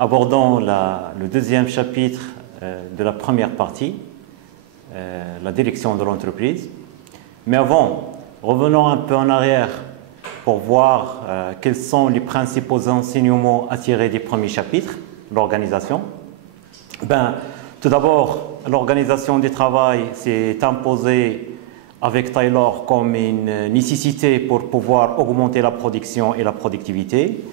abordant le deuxième chapitre de la première partie, la direction de l'entreprise. Mais avant, revenons un peu en arrière pour voir quels sont les principaux enseignements à tirer des premiers chapitres, l'organisation. Tout d'abord, l'organisation du travail s'est imposée avec Taylor comme une nécessité pour pouvoir augmenter la production et la productivité.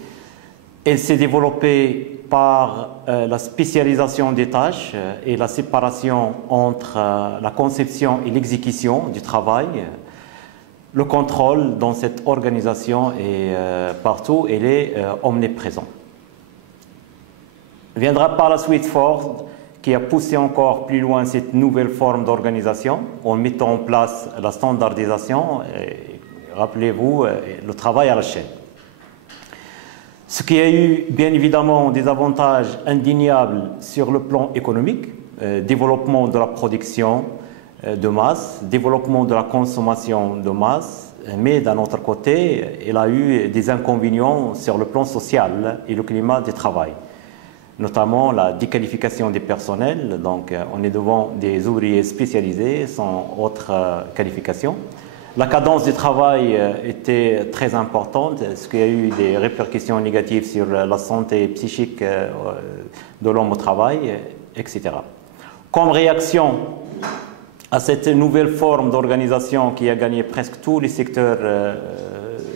Elle s'est développée par la spécialisation des tâches et la séparation entre la conception et l'exécution du travail. Le contrôle dans cette organisation est partout, elle est omniprésent. Viendra par la suite Ford, qui a poussé encore plus loin cette nouvelle forme d'organisation en mettant en place la standardisation, rappelez-vous, le travail à la chaîne. Ce qui a eu bien évidemment des avantages indéniables sur le plan économique, développement de la production de masse, développement de la consommation de masse, mais d'un autre côté, il a eu des inconvénients sur le plan social et le climat du travail, notamment la déqualification des personnels. Donc on est devant des ouvriers spécialisés sans autre qualification. La cadence du travail était très importante, ce qui a eu des répercussions négatives sur la santé psychique de l'homme au travail, etc. Comme réaction à cette nouvelle forme d'organisation qui a gagné presque tous les secteurs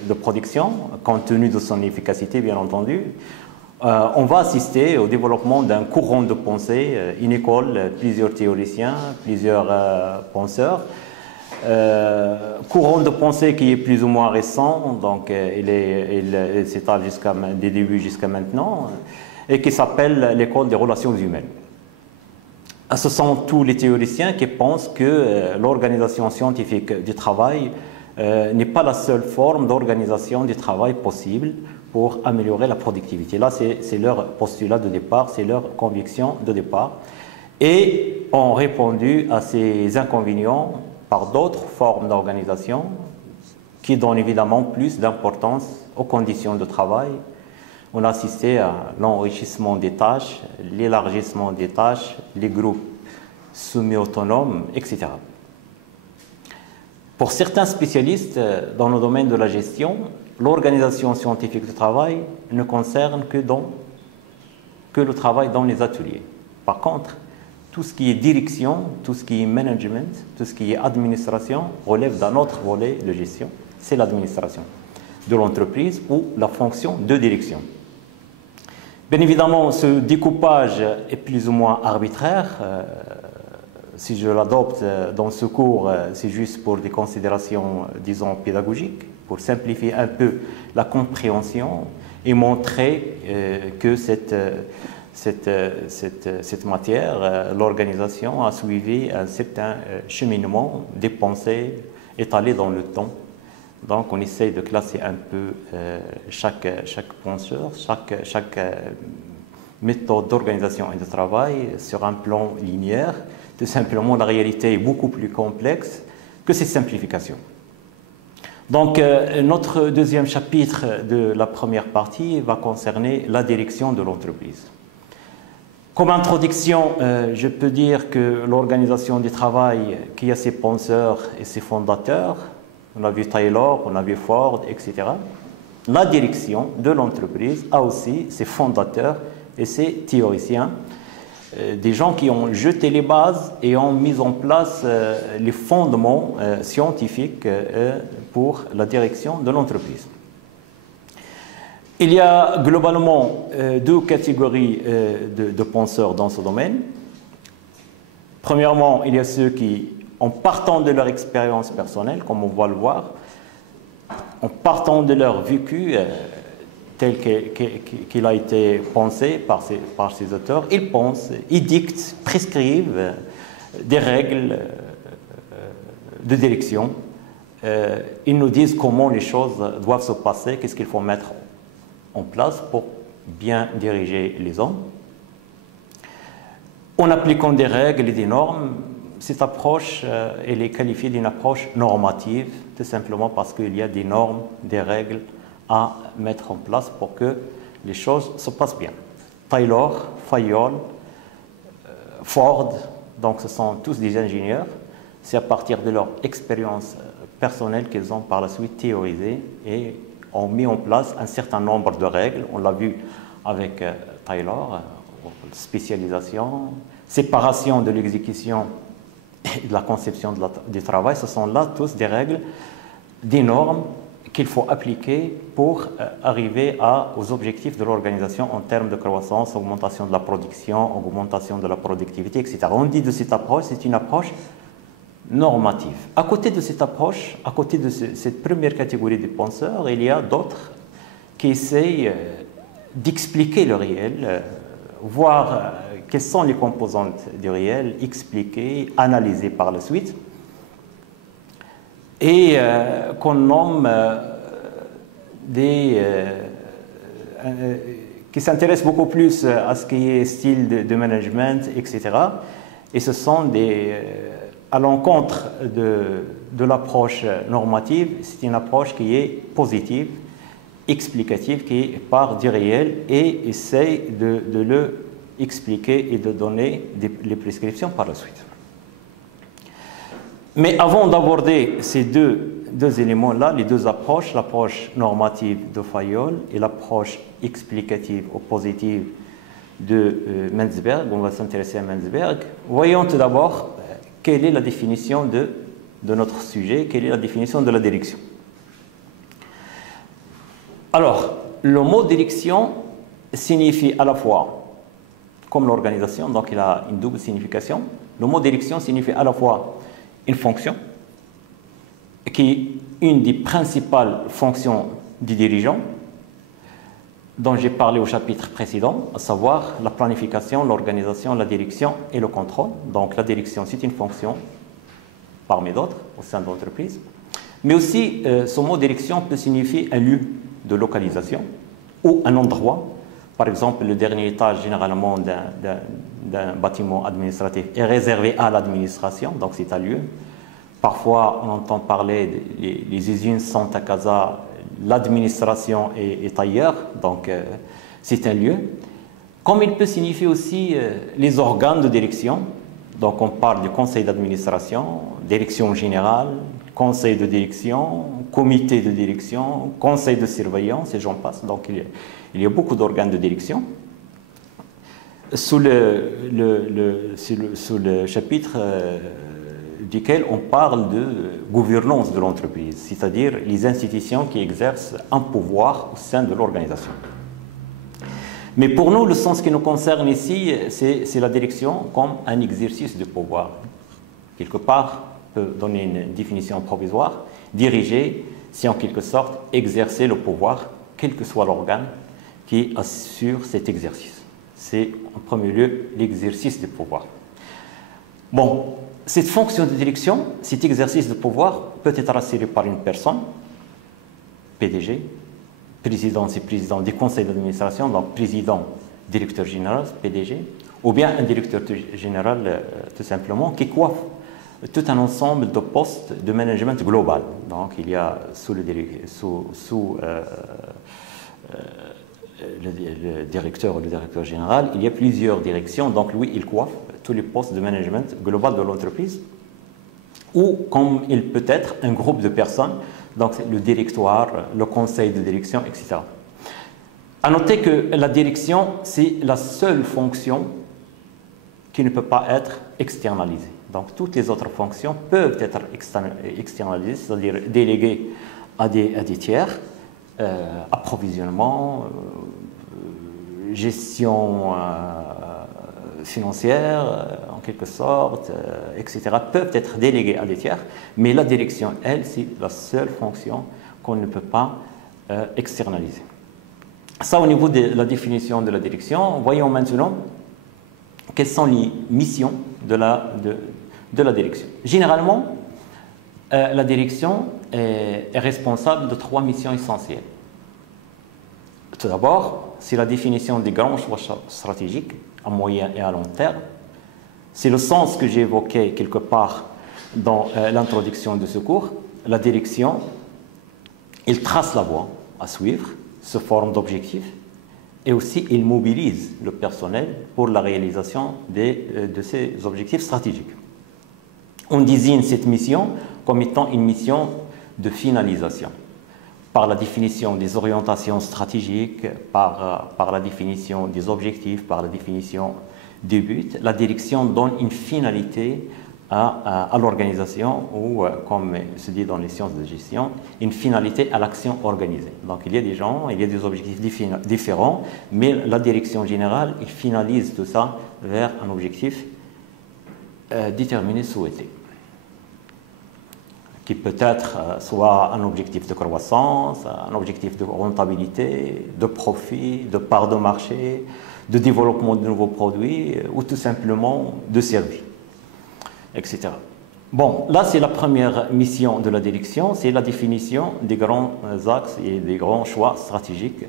de production, compte tenu de son efficacité, bien entendu, on va assister au développement d'un courant de pensée, une école, plusieurs théoriciens, plusieurs penseurs. Courant de pensée qui est plus ou moins récent, donc il s'étale des débuts jusqu'à maintenant, et qui s'appelle l'école des relations humaines. Ce sont tous les théoriciens qui pensent que l'organisation scientifique du travail n'est pas la seule forme d'organisation du travail possible pour améliorer la productivité. Là, c'est leur postulat de départ, c'est leur conviction de départ. Et ont répondu à ces inconvénients par d'autres formes d'organisation qui donnent évidemment plus d'importance aux conditions de travail. On a assisté à l'enrichissement des tâches, l'élargissement des tâches, les groupes semi-autonomes, etc. Pour certains spécialistes dans le domaine de la gestion, l'organisation scientifique du travail ne concerne que le travail dans les ateliers. Par contre, tout ce qui est direction, tout ce qui est management, tout ce qui est administration relève d'un autre volet de gestion, c'est l'administration de l'entreprise ou la fonction de direction. Bien évidemment, ce découpage est plus ou moins arbitraire. Si je l'adopte dans ce cours, c'est juste pour des considérations, disons, pédagogiques, pour simplifier un peu la compréhension et montrer que cette matière, l'organisation a suivi un certain cheminement des pensées étalées dans le temps. Donc on essaye de classer un peu chaque penseur, chaque méthode d'organisation et de travail sur un plan linéaire. Tout simplement, la réalité est beaucoup plus complexe que ces simplifications. Donc notre deuxième chapitre de la première partie va concerner la direction de l'entreprise. Comme introduction, je peux dire que l'organisation du travail qui a ses penseurs et ses fondateurs, on a vu Taylor, on a vu Ford, etc. La direction de l'entreprise a aussi ses fondateurs et ses théoriciens, des gens qui ont jeté les bases et ont mis en place les fondements scientifiques pour la direction de l'entreprise. Il y a globalement deux catégories de penseurs dans ce domaine. Premièrement, il y a ceux qui, en partant de leur expérience personnelle, comme on va le voir, en partant de leur vécu tel qu'il a été pensé par ces auteurs, ils pensent, ils dictent, prescrivent des règles de direction. Ils nous disent comment les choses doivent se passer, qu'est-ce qu'il faut mettre en place pour bien diriger les hommes. En appliquant des règles et des normes, cette approche elle est qualifiée d'une approche normative, tout simplement parce qu'il y a des normes, des règles à mettre en place pour que les choses se passent bien. Taylor, Fayol, Ford, donc ce sont tous des ingénieurs. C'est à partir de leur expérience personnelle qu'ils ont par la suite théorisé et ont mis en place un certain nombre de règles. On l'a vu avec Taylor, spécialisation, séparation de l'exécution et de la conception du travail. Ce sont là tous des règles, des normes qu'il faut appliquer pour arriver aux objectifs de l'organisation en termes de croissance, augmentation de la production, augmentation de la productivité, etc. On dit de cette approche, c'est une approche normative. À côté de cette approche, à côté de cette première catégorie de penseurs, il y a d'autres qui essayent d'expliquer le réel, voir quelles sont les composantes du réel, expliquer, analyser par la suite, et qu'on nomme qui s'intéressent beaucoup plus à ce qui est style de management, etc. Et ce sont à l'encontre de l'approche normative, c'est une approche qui est positive, explicative, qui part du réel et essaye de le expliquer et de donner les prescriptions par la suite. Mais avant d'aborder ces deux éléments-là, les deux approches, l'approche normative de Fayol et l'approche explicative ou positive de Menzberg, on va s'intéresser à Menzberg, voyons tout d'abord quelle est la définition de notre sujet, quelle est la définition de la direction. Alors, le mot direction signifie à la fois, comme l'organisation, donc il a une double signification. Le mot direction signifie à la fois une fonction, qui est une des principales fonctions du dirigeant, dont j'ai parlé au chapitre précédent, à savoir la planification, l'organisation, la direction et le contrôle. Donc la direction, c'est une fonction parmi d'autres au sein de l'entreprise. Mais aussi, ce mot direction peut signifier un lieu de localisation ou un endroit. Par exemple, le dernier étage généralement d'un bâtiment administratif est réservé à l'administration, donc c'est un lieu. Parfois, on entend parler les usines sont à Casa, l'administration est ailleurs, donc c'est un lieu. Comme il peut signifier aussi les organes de direction, donc on parle du conseil d'administration, direction générale, conseil de direction, comité de direction, conseil de surveillance, et j'en passe. Donc il y a beaucoup d'organes de direction. Sous le chapitre duquel on parle de gouvernance de l'entreprise, c'est-à-dire les institutions qui exercent un pouvoir au sein de l'organisation. Mais pour nous, le sens qui nous concerne ici, c'est la direction comme un exercice de pouvoir. Quelque part, on peut donner une définition provisoire. Diriger, c'est en quelque sorte exercer le pouvoir, quel que soit l'organe qui assure cet exercice. C'est en premier lieu l'exercice du pouvoir. Bon, cette fonction de direction, cet exercice de pouvoir peut être assuré par une personne, PDG, président, c'est président du conseil d'administration, donc président, directeur général, PDG, ou bien un directeur général tout simplement qui coiffe tout un ensemble de postes de management global. Donc il y a sous le directeur ou le directeur général, il y a plusieurs directions, donc lui il coiffe tous les postes de management global de l'entreprise, ou comme il peut être un groupe de personnes, donc le directoire, le conseil de direction, etc. À noter que la direction, c'est la seule fonction qui ne peut pas être externalisée. Donc toutes les autres fonctions peuvent être externalisées, c'est-à-dire déléguées à des tiers, approvisionnement, gestion financière, en quelque sorte, etc., peuvent être déléguées à des tiers, mais la direction, elle, c'est la seule fonction qu'on ne peut pas externaliser. Ça, au niveau de la définition de la direction, voyons maintenant quelles sont les missions de la direction. Généralement, la direction est responsable de 3 missions essentielles. Tout d'abord, c'est la définition des grands choix stratégiques à moyen et à long terme. C'est le sens que j'ai évoqué quelque part dans l'introduction de ce cours. La direction, il trace la voie à suivre, sous forme d'objectifs, Et aussi, il mobilise le personnel pour la réalisation de ces objectifs stratégiques. On désigne cette mission comme étant une mission de finalisation, par la définition des orientations stratégiques, par la définition des objectifs, par la définition des buts. La direction donne une finalité à l'organisation ou, comme se dit dans les sciences de gestion, une finalité à l'action organisée. Donc il y a des gens, il y a des objectifs différents, mais la direction générale, il finalise tout ça vers un objectif déterminé, souhaité, qui peut être soit un objectif de croissance, un objectif de rentabilité, de profit, de part de marché, de développement de nouveaux produits, ou tout simplement de services, etc. Bon, là c'est la première mission de la direction, c'est la définition des grands axes et des grands choix stratégiques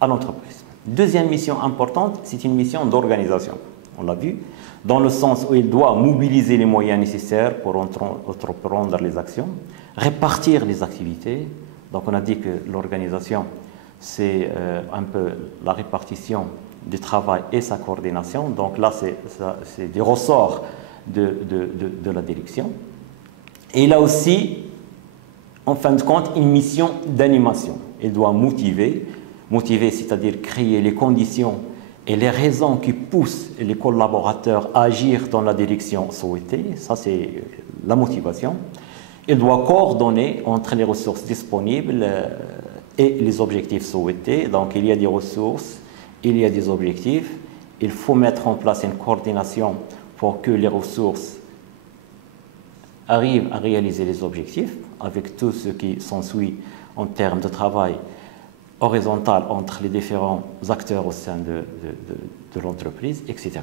à l'entreprise. Deuxième mission importante, c'est une mission d'organisation, on l'a vu, dans le sens où il doit mobiliser les moyens nécessaires pour entreprendre les actions, répartir les activités. Donc on a dit que l'organisation, c'est un peu la répartition du travail et sa coordination. Donc là, c'est des ressorts de la direction. Et il a aussi, en fin de compte, une mission d'animation. Il doit motiver, c'est-à-dire créer les conditions et les raisons qui poussent les collaborateurs à agir dans la direction souhaitée. Ça, c'est la motivation. Il doit coordonner entre les ressources disponibles et les objectifs souhaités. Donc, il y a des ressources, il y a des objectifs. Il faut mettre en place une coordination pour que les ressources arrivent à réaliser les objectifs avec tout ce qui s'ensuit en termes de travail horizontal entre les différents acteurs au sein de l'entreprise, etc.